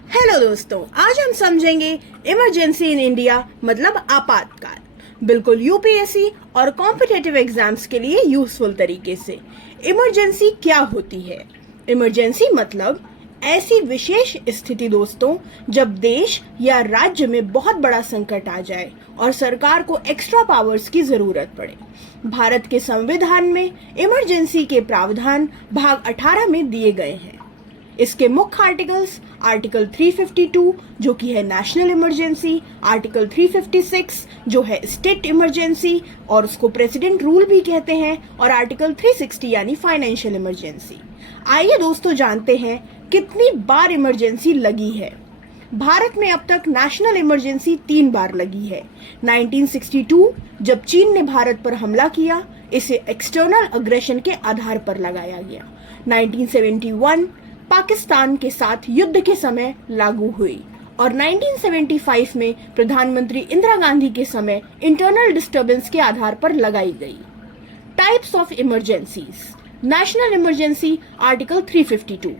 Hello दोस्तों, आज हम समझेंगे इमरजेंसी इन इंडिया मतलब आपातकाल, बिल्कुल यूपीएससी और कॉम्पिटिटिव एग्जाम्स के लिए यूजफुल तरीके से। इमरजेंसी क्या होती है? इमरजेंसी मतलब ऐसी विशेष स्थिति दोस्तों जब देश या राज्य में बहुत बड़ा संकट आ जाए और सरकार को एक्स्ट्रा पावर्स की जरूरत पड़े। भारत के संविधान में इमरजेंसी के प्रावधान भाग 18 में दिए गए हैं। इसके मुख्य आर्टिकल्स आर्टिकल 352 जो कि है नेशनल इमरजेंसी, आर्टिकल 356 जो है स्टेट इमरजेंसी और उसको प्रेसिडेंट रूल भी कहते हैं, और आर्टिकल 360 यानी फाइनेंशियल इमरजेंसी। आइए दोस्तों जानते हैं कितनी बार इमरजेंसी लगी है। भारत में अब तक नेशनल इमरजेंसी 3 बार लगी है। 1962 जब चीन ने भारत पर हमला किया, इसे एक्सटर्नल अग्रेशन के आधार पर लगाया गया। 1971 पाकिस्तान के साथ युद्ध के समय लागू हुई और 1975 में प्रधानमंत्री इंदिरा गांधी के समय इंटरनल डिस्टर्बेंस के आधार पर लगाई गई। Types of emergencies. National emergency article 352,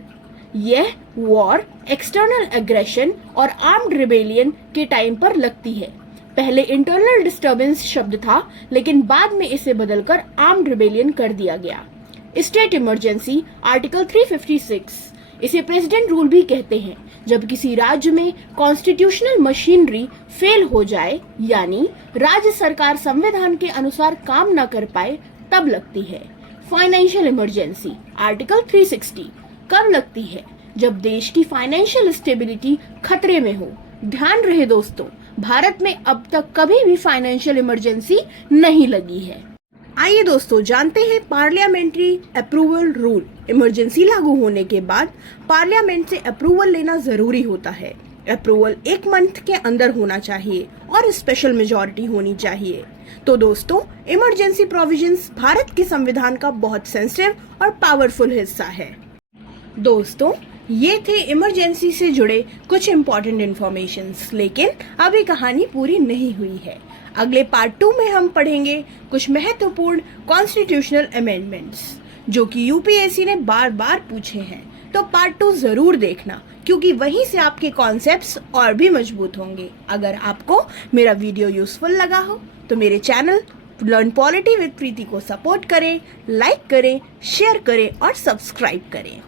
यह वॉर, एक्सटर्नल एग्रेशन और आर्म्ड रिबेलियन के टाइम पर लगती है। पहले इंटरनल डिस्टर्बेंस शब्द था, लेकिन बाद में इसे बदलकर आर्म्ड रिबेलियन कर दिया गया। स्टेट इमरजेंसी आर्टिकल 356, इसे प्रेसिडेंट रूल भी कहते हैं। जब किसी राज्य में कॉन्स्टिट्यूशनल मशीनरी फेल हो जाए, यानी राज्य सरकार संविधान के अनुसार काम न कर पाए, तब लगती है। फाइनेंशियल इमरजेंसी आर्टिकल 360 कब लगती है? जब देश की फाइनेंशियल स्टेबिलिटी खतरे में हो। ध्यान रहे दोस्तों, भारत में अब तक कभी भी फाइनेंशियल इमरजेंसी नहीं लगी है। आइए दोस्तों जानते हैं पार्लियामेंट्री अप्रूवल रूल। इमरजेंसी लागू होने के बाद पार्लियामेंट से अप्रूवल लेना जरूरी होता है। अप्रूवल 1 मंथ के अंदर होना चाहिए और स्पेशल मेजॉरिटी होनी चाहिए। तो दोस्तों, इमरजेंसी प्रोविजंस भारत के संविधान का बहुत सेंसिटिव और पावरफुल हिस्सा है। दोस्तों, ये थे इमरजेंसी से जुड़े कुछ इम्पोर्टेंट इन्फॉर्मेशंस, लेकिन अभी कहानी पूरी नहीं हुई है। अगले पार्ट 2 में हम पढ़ेंगे कुछ महत्वपूर्ण कॉन्स्टिट्यूशनल अमेंडमेंट्स जो कि यूपीएससी ने बार बार पूछे हैं। तो पार्ट 2 जरूर देखना, क्योंकि वहीं से आपके कॉन्सेप्ट्स और भी मजबूत होंगे। अगर आपको मेरा वीडियो यूजफुल लगा हो तो मेरे चैनल लर्न पॉलिटी विद प्रीति को सपोर्ट करें, लाइक करें, शेयर करें और सब्सक्राइब करें।